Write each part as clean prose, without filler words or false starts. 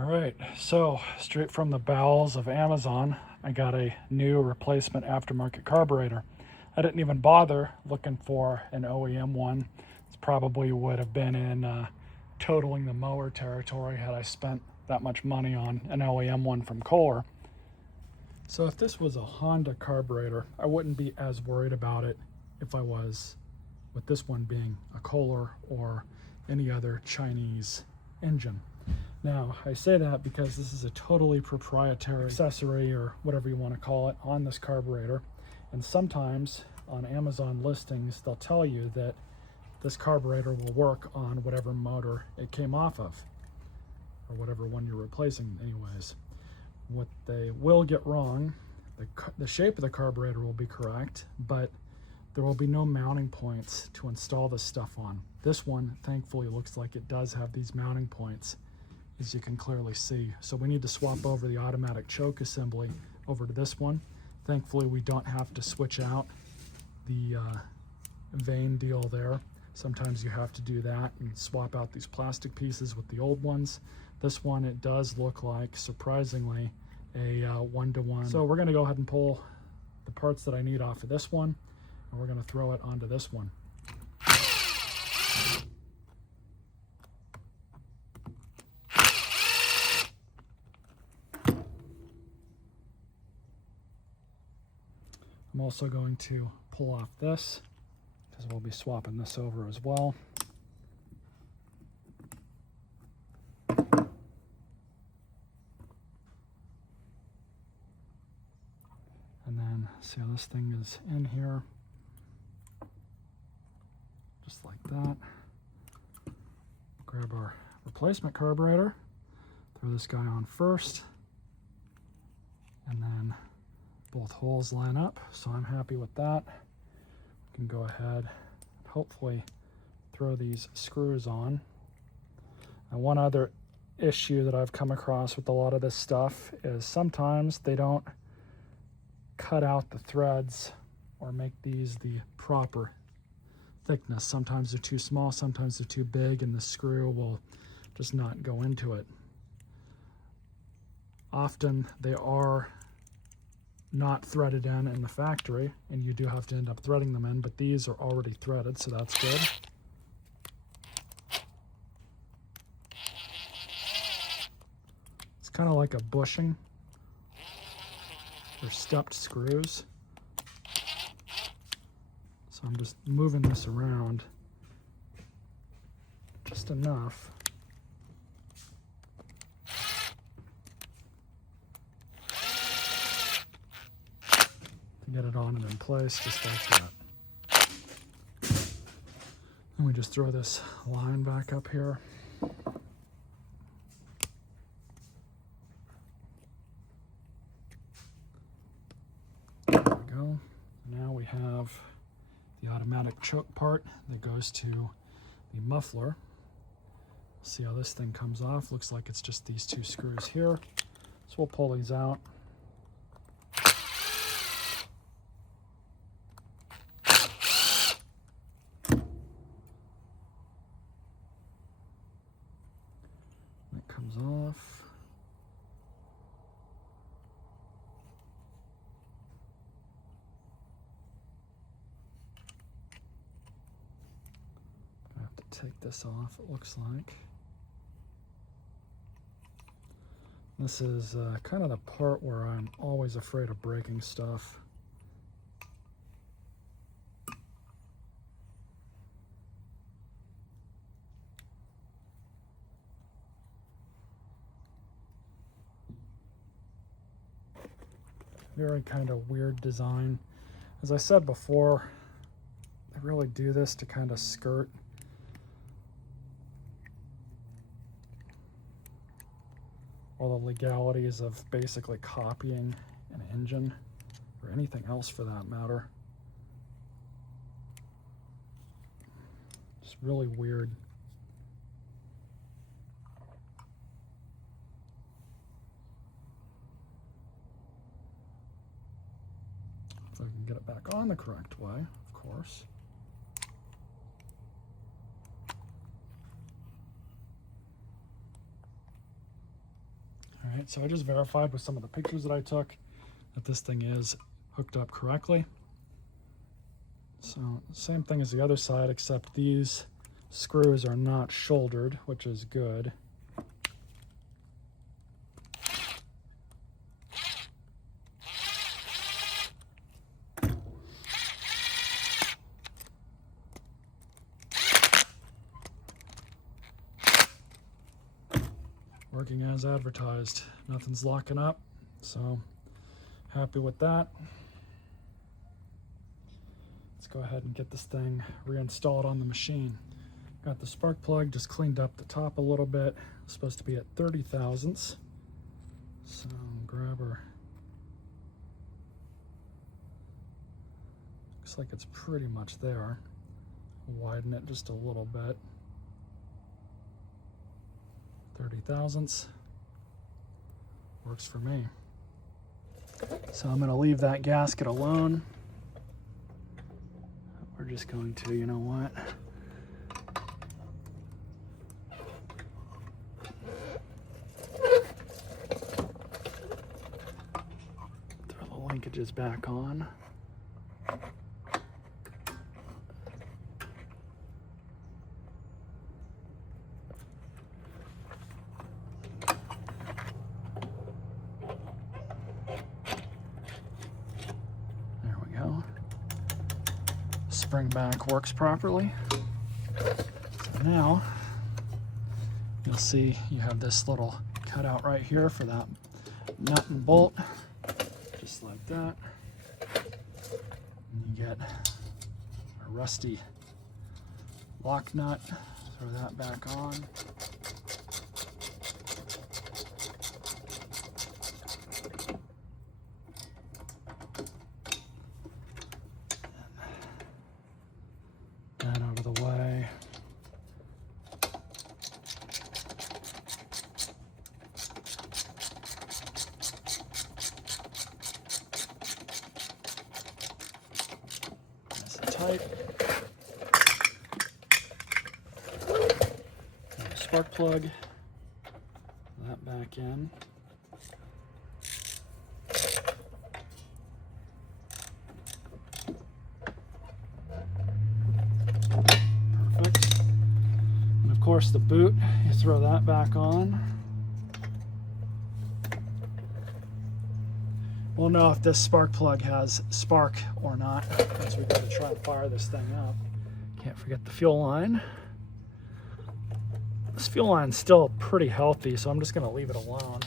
All right, so straight from the bowels of Amazon, I got a new replacement aftermarket carburetor. I didn't even bother looking for an OEM one. This probably would have been in totaling the mower territory had I spent that much money on an OEM one from Kohler. So if this was a Honda carburetor, I wouldn't be as worried about it if I was with this one being a Kohler or any other Chinese engine. Now, I say that because this is a totally proprietary accessory or whatever you want to call it on this carburetor. And sometimes on Amazon listings, they'll tell you that this carburetor will work on whatever motor it came off of, or whatever one you're replacing anyways. What they will get wrong, the shape of the carburetor will be correct, but there will be no mounting points to install this stuff on. This one, thankfully, looks like it does have these mounting points, as you can clearly see. So we need to swap over the automatic choke assembly over to this one. Thankfully, we don't have to switch out the vane deal there. Sometimes you have to do that and swap out these plastic pieces with the old ones. This one, it does look like, surprisingly, a one-to-one. So we're gonna go ahead and pull the parts that I need off of this one, and we're gonna throw it onto this one. I'm also going to pull off this because we'll be swapping this over as well. And then see how this thing is in here, just like that. Grab our replacement carburetor, throw this guy on first, and then both holes line up, so I'm happy with that. We can go ahead and hopefully throw these screws on. And one other issue that I've come across with a lot of this stuff is sometimes they don't cut out the threads or make these the proper thickness. Sometimes they're too small, sometimes they're too big, and the screw will just not go into it. Often they are not threaded in the factory, and you do have to end up threading them in, but these are already threaded, so that's good. It's kind of like a bushing. They're stepped screws. So I'm just moving this around just enough to get it on and in place, just like that. And we just throw this line back up here. There we go. Now we have the automatic choke part that goes to the muffler. See how this thing comes off. Looks like it's just these two screws here. So we'll pull these out. That comes off. I have to take this off, it looks like. This is kind of the part where I'm always afraid of breaking stuff. Very kind of weird design. As I said before, they really do this to kind of skirt all the legalities of basically copying an engine, or anything else for that matter. Just really weird. If I can get it back on the correct way, of course. right, so I just verified with some of the pictures that I took that this thing is hooked up correctly. So same thing as the other side, except these screws are not shouldered, which is good. Working as advertised. Nothing's locking up, so happy with that. Let's go ahead and get this thing reinstalled on the machine. Got the spark plug, just cleaned up the top a little bit. It's supposed to be at 30 thousandths. So grab her. Looks like it's pretty much there. Widen it just a little bit. 30 thousandths. Works for me. So I'm going to leave that gasket alone. We're just going to, you know what? Throw the linkages back on. Spring back works properly. So now you'll see you have this little cutout right here for that nut and bolt, just like that. And you get a rusty lock nut. Throw that back on. That out of the way. Nice and tight. Got a spark plug. That back in. Of course, the boot, you throw that back on. We'll know if this spark plug has spark or not once we go to try and fire this thing up. Can't forget the fuel line. This fuel line's still pretty healthy, so I'm just going to leave it alone.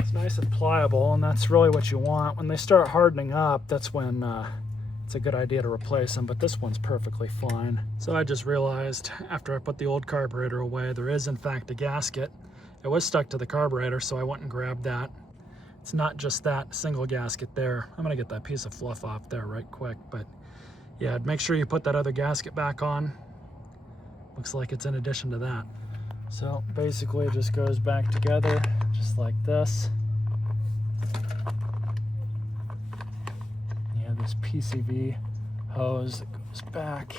It's nice and pliable, and that's really what you want. When they start hardening up, that's when it's a good idea to replace them, but this one's perfectly fine. So I just realized after I put the old carburetor away, there is in fact a gasket. It was stuck to the carburetor, so I went and grabbed that. It's not just that single gasket there. I'm gonna get that piece of fluff off there right quick, but yeah, make sure you put that other gasket back on. Looks like it's in addition to that. So basically it just goes back together just like this. This PCV hose that goes back.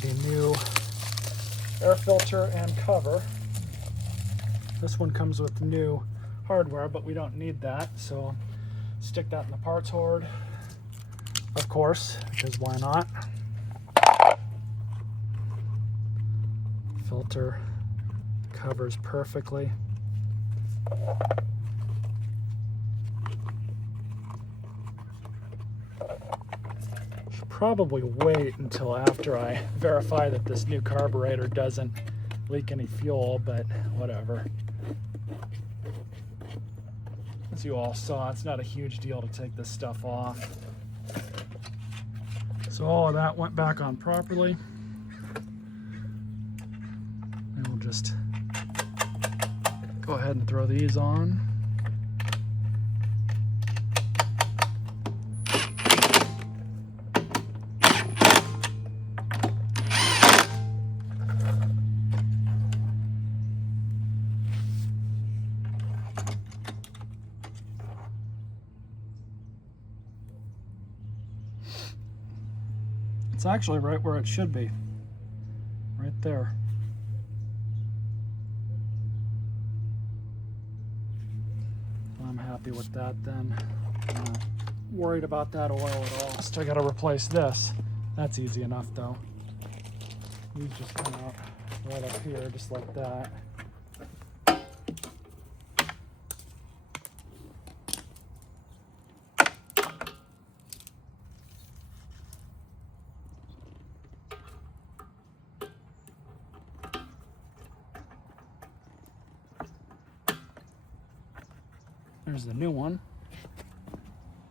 The new air filter and cover. This one comes with new hardware, but we don't need that, so stick that in the parts hoard, of course, because why not? Filter covers perfectly. Probably wait until after I verify that this new carburetor doesn't leak any fuel, but whatever. As you all saw, it's not a huge deal to take this stuff off. So all of that went back on properly. And we'll just go ahead and throw these on. It's actually right where it should be, right there. I'm happy with that then. I'm not worried about that oil at all. Still got to replace this. That's easy enough though. These just come out right up here, just like that. There's the new one.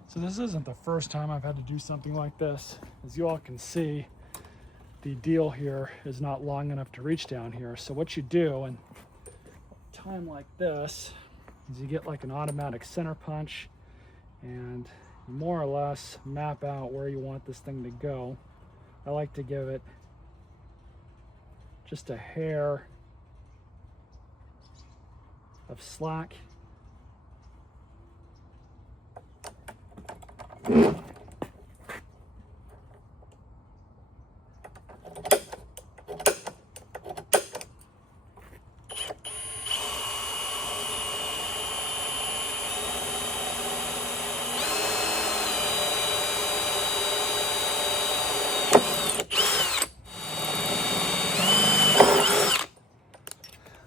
So this isn't the first time I've had to do something like this. As you all can see, the deal here is not long enough to reach down here. So what you do in a time like this is you get like an automatic center punch and you more or less map out where you want this thing to go. I like to give it just a hair of slack.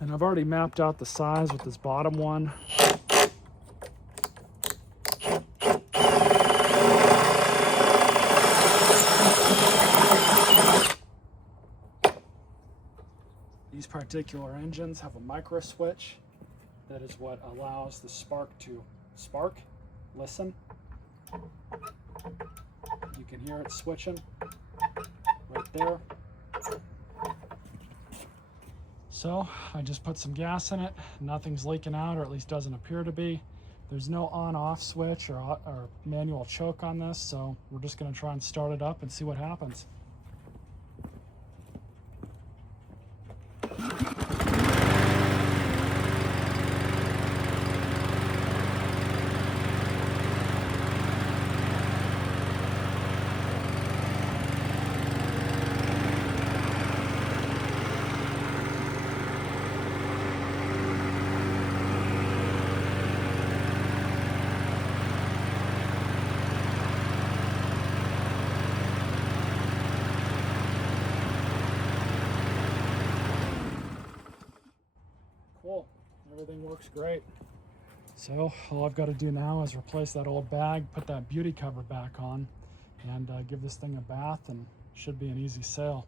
And I've already mapped out the size with this bottom one. These particular engines have a micro switch. That is what allows the spark to spark. Listen. You can hear it switching right there. So I just put some gas in it. Nothing's leaking out, or at least doesn't appear to be. There's no on-off switch or manual choke on this, so we're just going to try and start it up and see what happens. Cool, everything works great. So all I've got to do now is replace that old bag, put that beauty cover back on, and give this thing a bath, and it should be an easy sale.